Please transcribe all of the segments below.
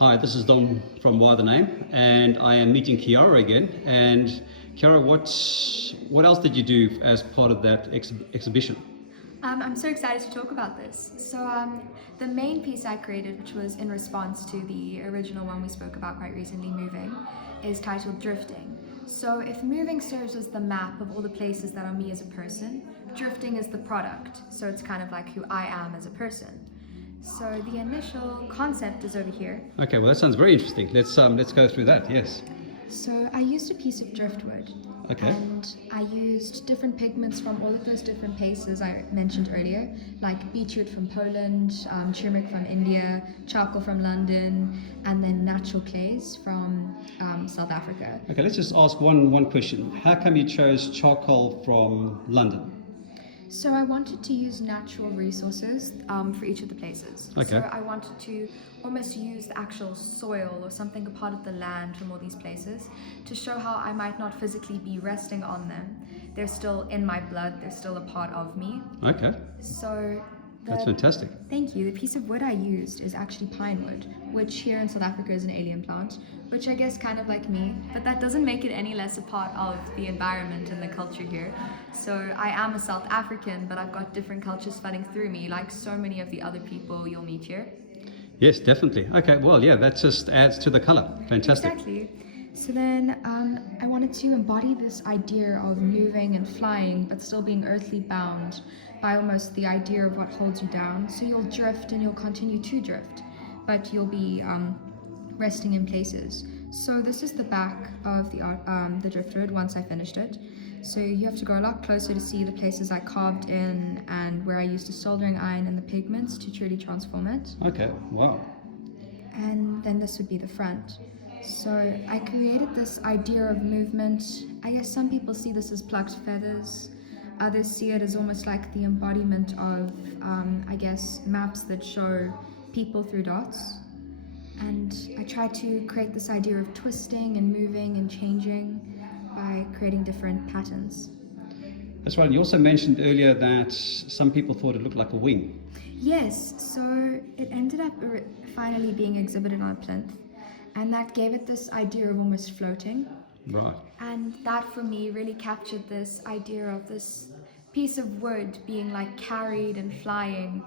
Hi, this is Dom from Why the Name, and I am meeting Kiara again. And Kiara, what else did you do as part of that exhibition? I'm so excited to talk about this. The main piece I created, which was in response to the original one we spoke about quite recently, Moving, is titled Drifting. So if moving serves as the map of all the places that are me as a person, drifting is the product. So it's kind of like who I am as a person. So the initial concept is over here. Okay, well that sounds very interesting. Let's go through that. Yes. So I used a piece of driftwood. Okay. And I used different pigments from all of those different places I mentioned earlier, like beetroot from Poland, turmeric from India, charcoal from London, and then natural clays from South Africa. Okay, let's just ask one question. How come you chose charcoal from London? So I wanted to use natural resources for each of the places. Okay. So I wanted to almost use the actual soil or something a part of the land from all these places to show how I might not physically be resting on them. They're still in my blood, they're still a part of me. Okay. So That's fantastic. Thank you. The piece of wood I used is actually pine wood, which here in South Africa is an alien plant, which I guess kind of like me, but that doesn't make it any less a part of the environment and the culture here. So I am a South African, but I've got different cultures flooding through me, like so many of the other people you'll meet here. Yes, definitely. Okay, well, yeah, that just adds to the color. Fantastic. Exactly. So then I wanted to embody this idea of moving and flying, but still being earthly bound by almost the idea of what holds you down. So you'll drift and you'll continue to drift, but you'll be resting in places. So this is the back of the driftwood once I finished it. So you have to go a lot closer to see the places I carved in and where I used a soldering iron and the pigments to truly transform it. Okay, wow. And then this would be the front. So I created this idea of movement. I guess some people see this as plucked feathers. Others see it as almost like the embodiment of, I guess, maps that show people through dots. And I try to create this idea of twisting and moving and changing by creating different patterns. That's right. And you also mentioned earlier that some people thought it looked like a wing. Yes, so it ended up finally being exhibited on a plinth. And that gave it this idea of almost floating. Right. And that for me really captured this idea of this piece of wood being like carried and flying,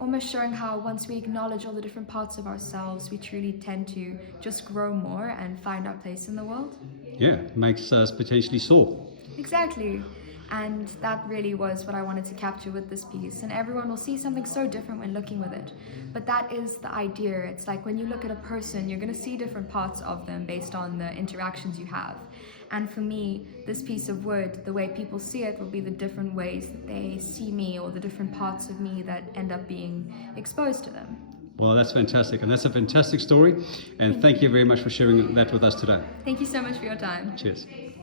almost showing how once we acknowledge all the different parts of ourselves, we truly tend to just grow more and find our place in the world. Yeah, makes us potentially soar. Exactly. And that really was what I wanted to capture with this piece. And everyone will see something so different when looking with it. But that is the idea. It's like when you look at a person, you're going to see different parts of them based on the interactions you have. And for me, this piece of wood, the way people see it will be the different ways that they see me or the different parts of me that end up being exposed to them. Well, that's fantastic. And that's a fantastic story. And thank you very much for sharing that with us today. Thank you so much for your time. Cheers.